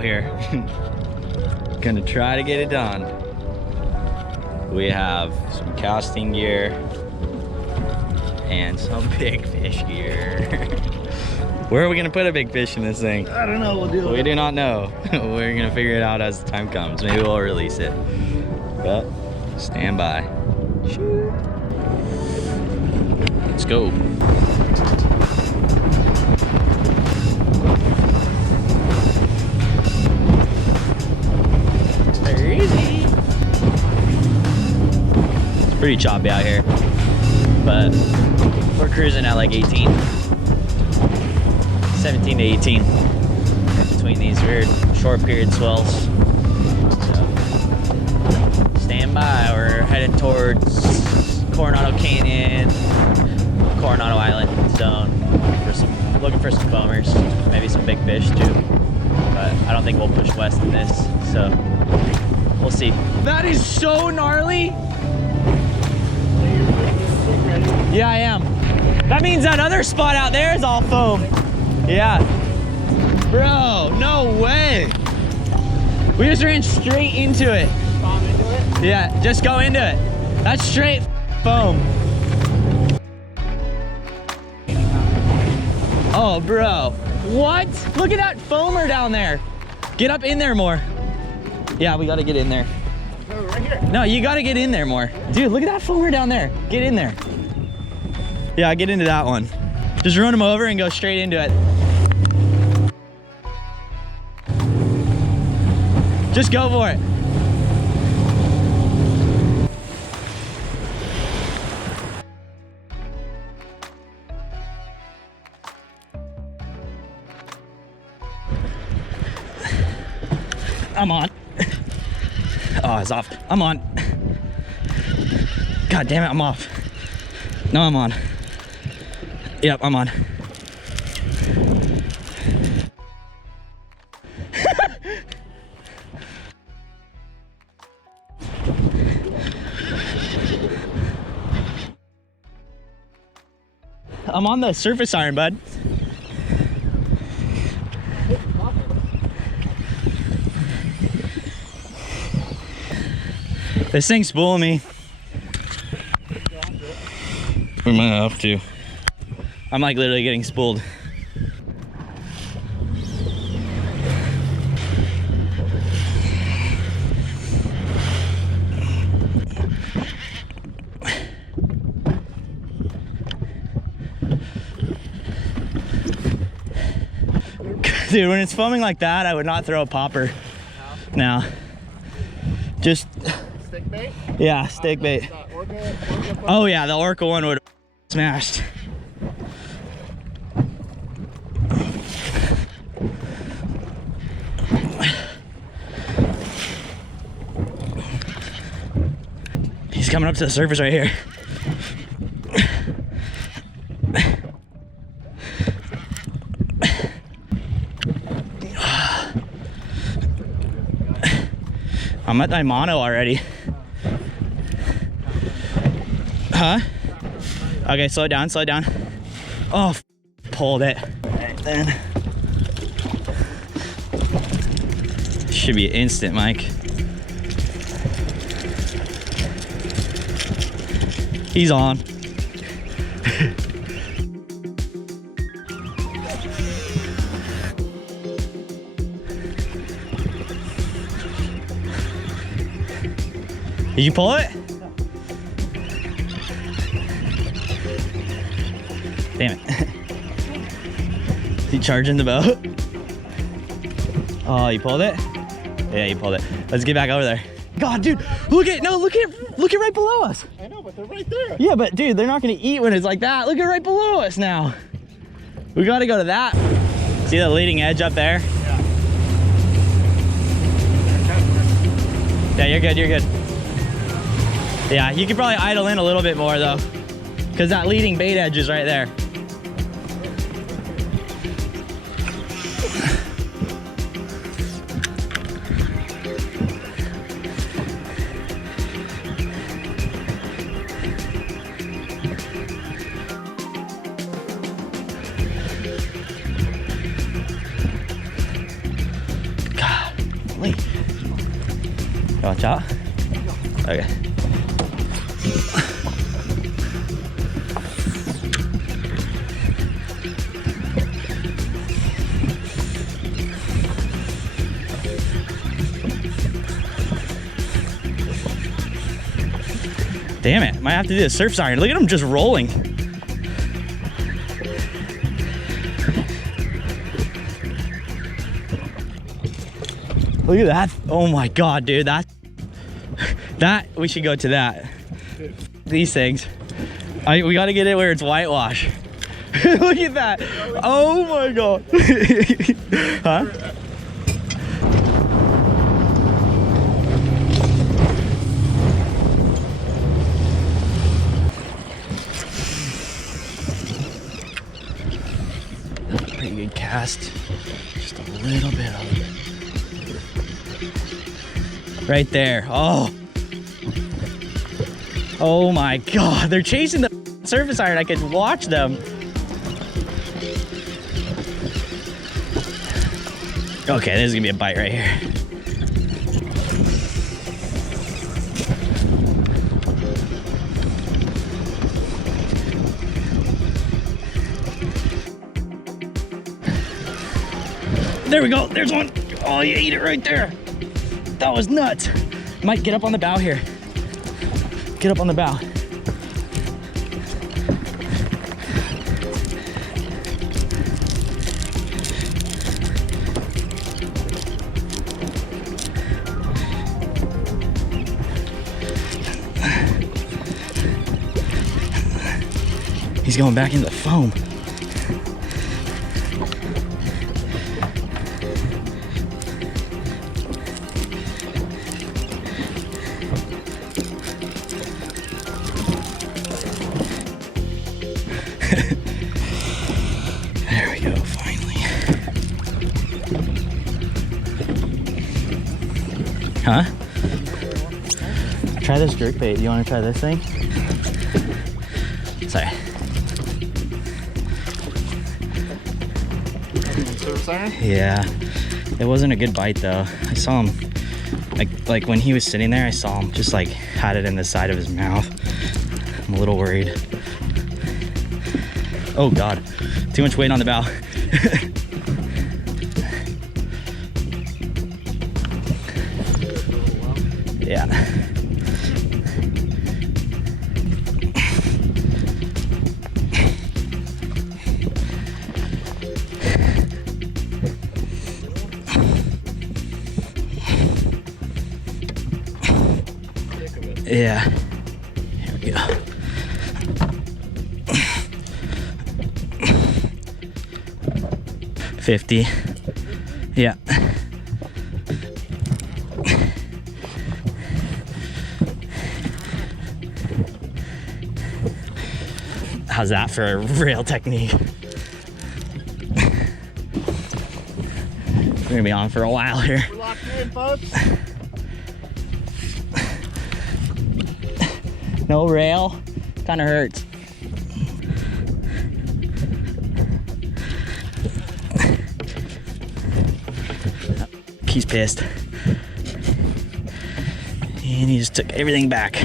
out here. Gonna try to get it done. We have some casting gear and some big fish gear. Where are we gonna put a big fish in this thing? I don't know, We do not know. We're gonna figure it out as the time comes. Maybe we'll release it. But stand by. Shoot. Let's go. Easy. It's pretty choppy out here, but we're cruising at like 18. 17 to 18 between these weird short period swells. So stand by, we're headed towards Coronado Canyon, Coronado Island zone for looking for some foamers, maybe some big fish too. But I don't think we'll push west in this, so we'll see. That is so gnarly. Yeah, I am. That means that other spot out there is all foam. Yeah. Bro, no way. We just ran straight into it. Bomb into it? Yeah, just go into it. That's straight foam. Oh, bro. What? Look at that foamer down there. Get up in there more. Yeah, we gotta get in there. Right here. No, you gotta get in there more. Dude, look at that foamer down there. Get in there. Yeah, get into that one. Just run them over and go straight into it. Just go for it. I'm on. Oh, it's off. I'm on. God damn it, I'm off. No, I'm on. Yep, I'm on. I'm on the surface iron, bud. This thing's spooling me. We might have to. I'm like literally getting spooled. Dude, when it's foaming like that, I would not throw a popper. No. Just Stick bait? Yeah, stick bait. Oh yeah, the orca one would have smashed. He's coming up to the surface right here. I'm at my mono already. Huh? Okay, slow down, slow down. Oh, pulled it. Right then. Should be instant, Mike. He's on. Did you pull it? Damn it. Is he charging the boat? Oh, you pulled it? Yeah, you pulled it. Let's get back over there. God, dude, look at right below us. I know, but they're right there. Yeah, but dude, they're not gonna eat when it's like that. Look at right below us now. We gotta go to that. See the leading edge up there? Yeah. Yeah, you're good, you're good. Yeah, you could probably idle in a little bit more though, because that leading bait edge is right there. God. Watch out. Okay. Damn it, might have to do a surf siren. Look at him just rolling. Look at that. Oh my God, dude, that, we should go to that. These things. We gotta get it where it's whitewash. Look at that. Oh my God. Huh? Pretty good cast. Just a little bit of it. Right there. Oh. Oh my God. They're chasing the surface iron. I could watch them. Okay, this is gonna be a bite right here. There we go. There's one. Oh, you ate it right there. That was nuts. Mike, get up on the bow here. Get up on the bow. He's going back into the foam. There we go, finally. Huh? Try this jerk bait. You want to try this thing? Sorry. Yeah, it wasn't a good bite though. I saw him, like when he was sitting there, I saw him just like had it in the side of his mouth. I'm a little worried. Oh God, too much weight on the bow. Yeah. Yeah. Here we go. $50. Yeah. How's that for a rail technique? We're gonna be on for a while here. We're locked in, folks. No rail, kind of hurts. He's pissed. And he just took everything back.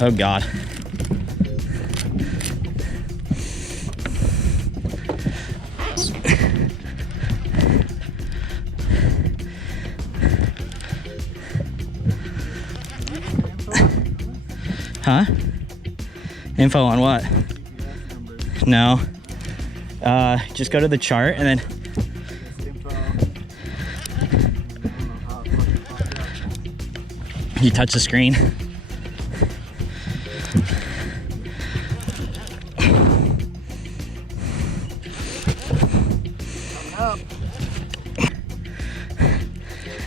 Oh God. Huh? Info on what? No. Just go to the chart and then you touch the screen.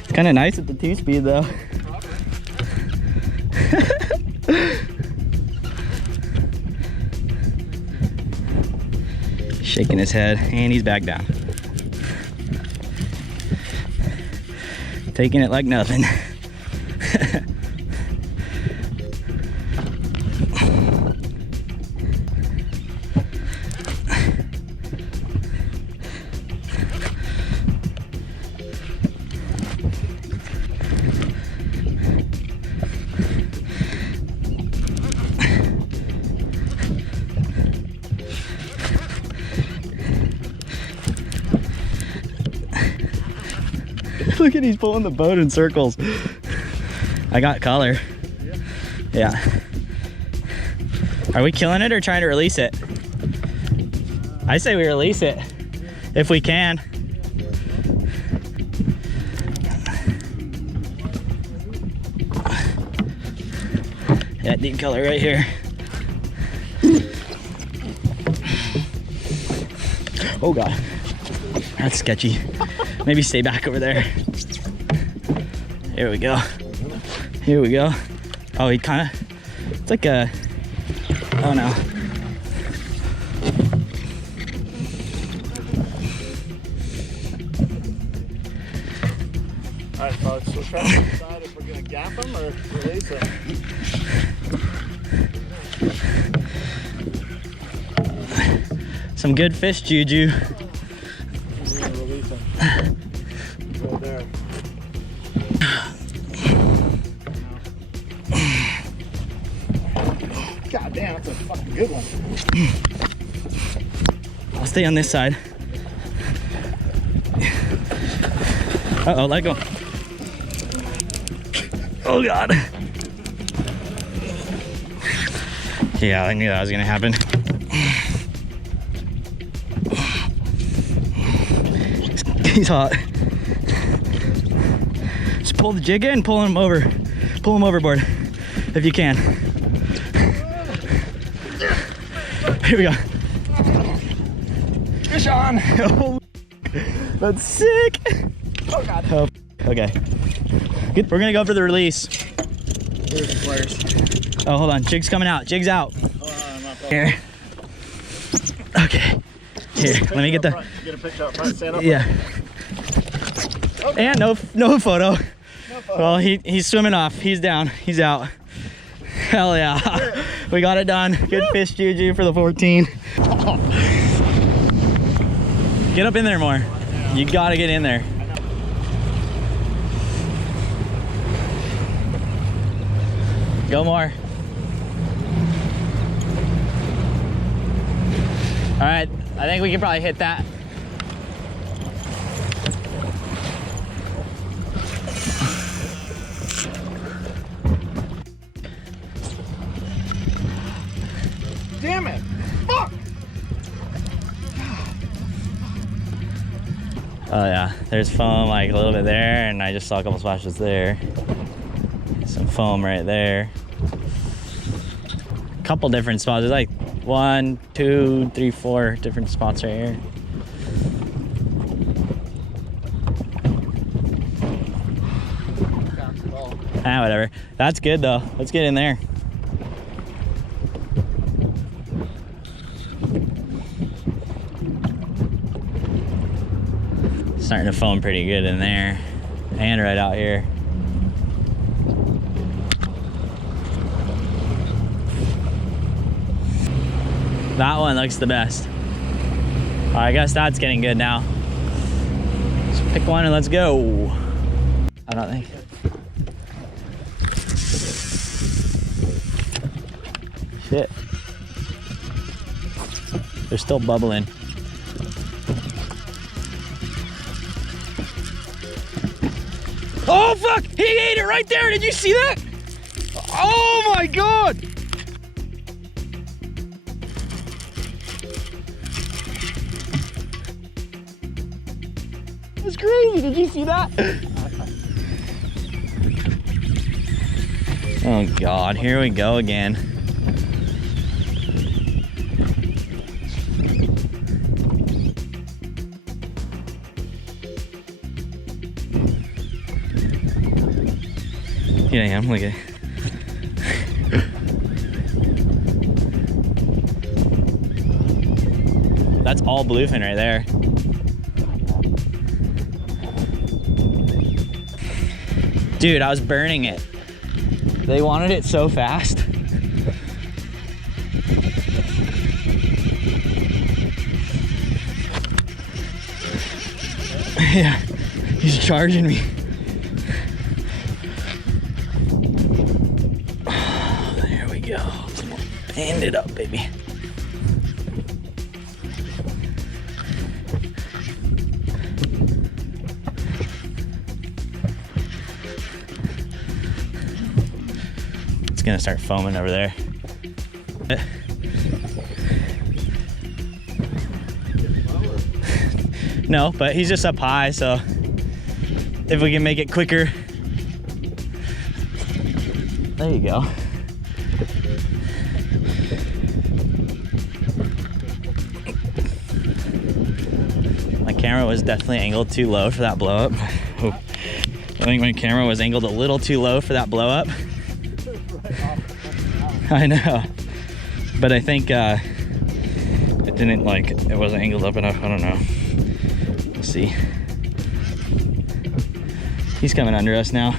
It's kind of nice at the 2-speed though. Shaking his head, and he's back down. Taking it like nothing. Look at, he's pulling the boat in circles. I got color. Yeah. Are we killing it or trying to release it? I say we release it if we can. That deep color right here. Oh God, that's sketchy. Maybe stay back over there. Here we go. Here we go. Oh, he kind of, it's like a, oh no. All right, folks, we're trying to decide if we're gonna gap him or release him. Some good fish juju. We're gonna release him. Go there. God damn, that's a fucking good one. I'll stay on this side. Uh-oh, let go. Oh God. Yeah, I knew that was gonna happen. He's hot. Just pull the jig in, pull him over. Pull him overboard if you can. Here we go. Fish on. Oh, that's sick. Oh God. Oh, okay. Good. We're gonna go for the release. Where's the players? Oh, hold on. Jig's coming out. Jig's out. Here. Okay. Here, let me get the. Get a picture up front, stand up. Yeah. Okay. And no photo. No photo. Well, he's swimming off. He's down. He's out. Hell yeah. We got it done. Good fish juju for the 14. Get up in there more. You gotta get in there. Go more. All right, I think we can probably hit that. Damn it! Fuck! Oh yeah, there's foam like a little bit there, and I just saw a couple splashes there. Some foam right there. Couple different spots. There's like 1, 2, 3, 4 different spots right here. Ah, whatever. That's good though. Let's get in there. Starting to foam pretty good in there. And right out here. That one looks the best. I guess that's getting good now. Let's pick one and let's go. I don't think. Shit. They're still bubbling. Oh fuck! He ate it right there! Did you see that? Oh my god! That's crazy! Did you see that? Oh god, here we go again. Here I am, look at it. That's all bluefin right there. Dude, I was burning it. They wanted it so fast. Yeah, he's charging me. There we go. Band it up, baby. gonna start foaming over there. No, but he's just up high, so if we can make it quicker. There you go. My camera was definitely angled too low for that blow up. Oh, I think my camera was angled a little too low for that blow up. I know, but I think it didn't, like, it wasn't angled up enough. I don't know. Let's see. He's coming under us now.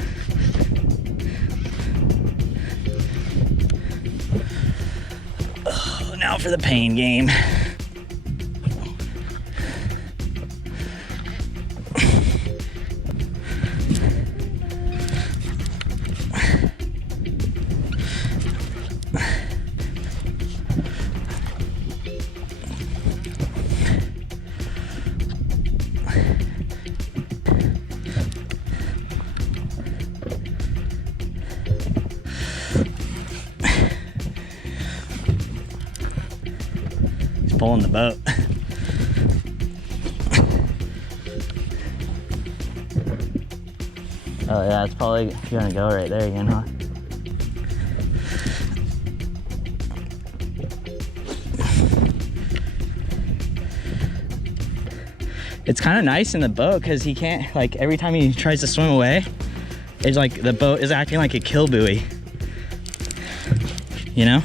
Oh, now for the pain game. Pulling the boat. Oh yeah, it's probably gonna go right there again, huh? It's kind of nice in the boat because he can't, like, every time he tries to swim away, it's like the boat is acting like a kill buoy, you know?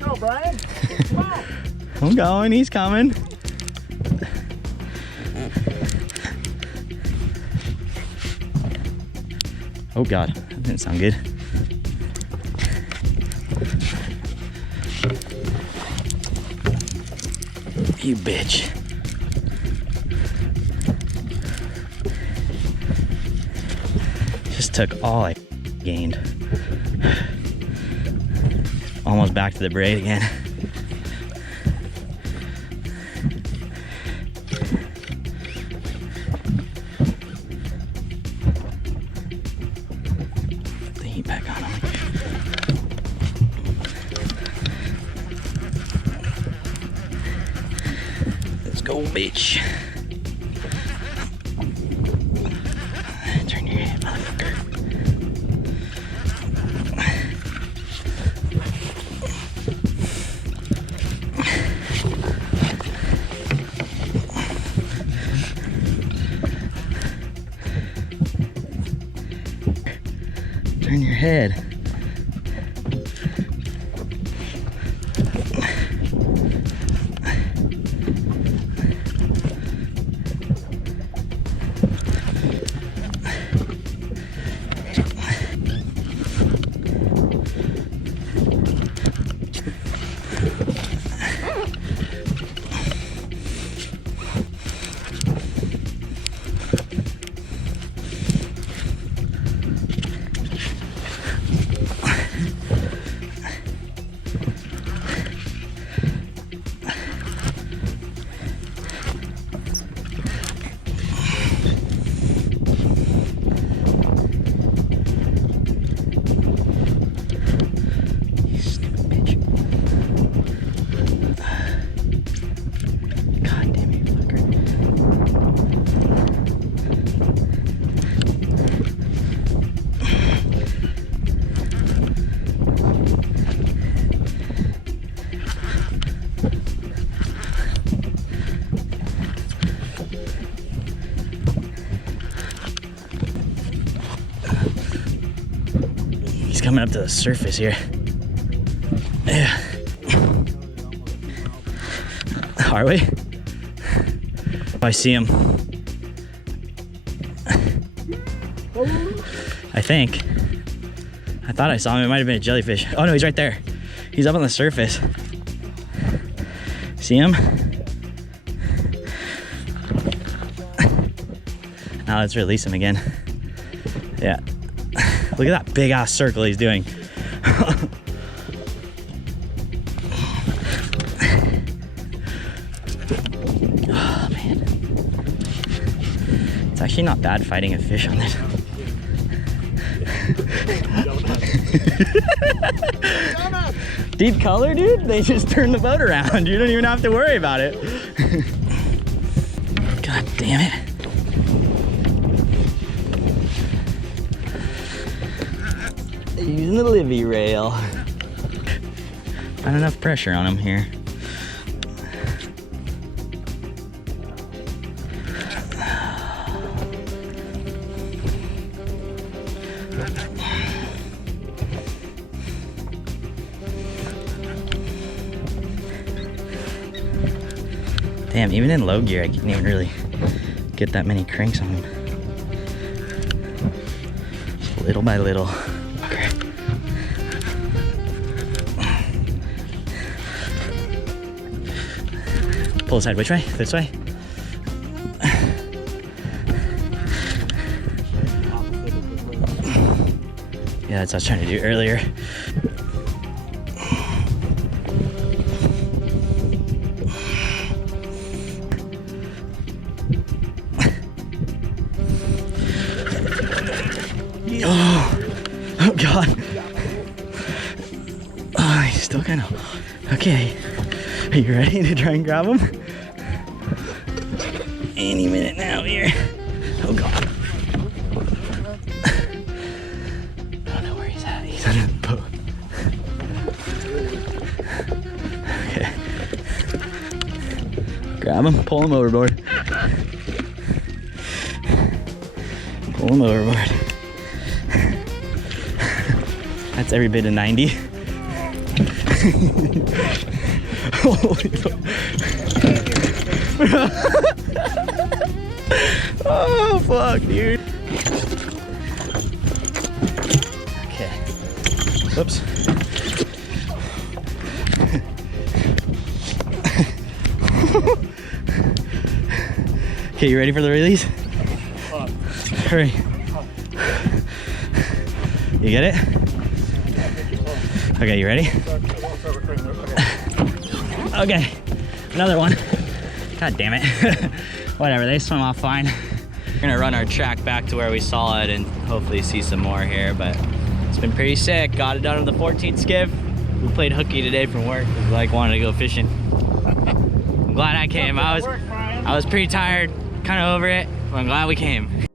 Go, Brian. Come on. I'm going, he's coming. Oh God, that didn't sound good. You bitch. Just took all I gained. Almost back to the braid again. Put the heat back on him. Let's go, bitch. Turn your head, motherfucker. Turn your head. He's coming up to the surface here. Yeah. Are we? I see him. I think. I thought I saw him. It might have been a jellyfish. Oh no, he's right there. He's up on the surface. See him? Now let's release him again. Yeah. Look at that big ass circle he's doing. It's actually not bad fighting a fish on it. Deep color, dude? They just turn the boat around. You don't even have to worry about it. God damn it. Using the Livy rail. Not enough pressure on him here. Damn, even in low gear, I can't even really get that many cranks on him. Just little by little. Okay. Pull aside, which way? This way? Yeah, that's what I was trying to do earlier. Oh God. Oh, he's still kind of, okay. Are you ready to try and grab him? Any minute now here. Oh God. I don't know where he's at. He's under the boat. Okay. Grab him, pull him overboard. Pull him overboard. That's every bit of 90. Holy fuck. Oh fuck, dude. Okay. Whoops. Okay, you ready for the release? Hurry. You get it? Okay, you ready? Okay, another one. God damn it. Whatever, they swim off fine. We're gonna run our track back to where we saw it and hopefully see some more here, but it's been pretty sick. Got it done with the 14th skiff. We played hooky today from work. We like wanted to go fishing. I'm glad I came. I was pretty tired, kind of over it, but I'm glad we came.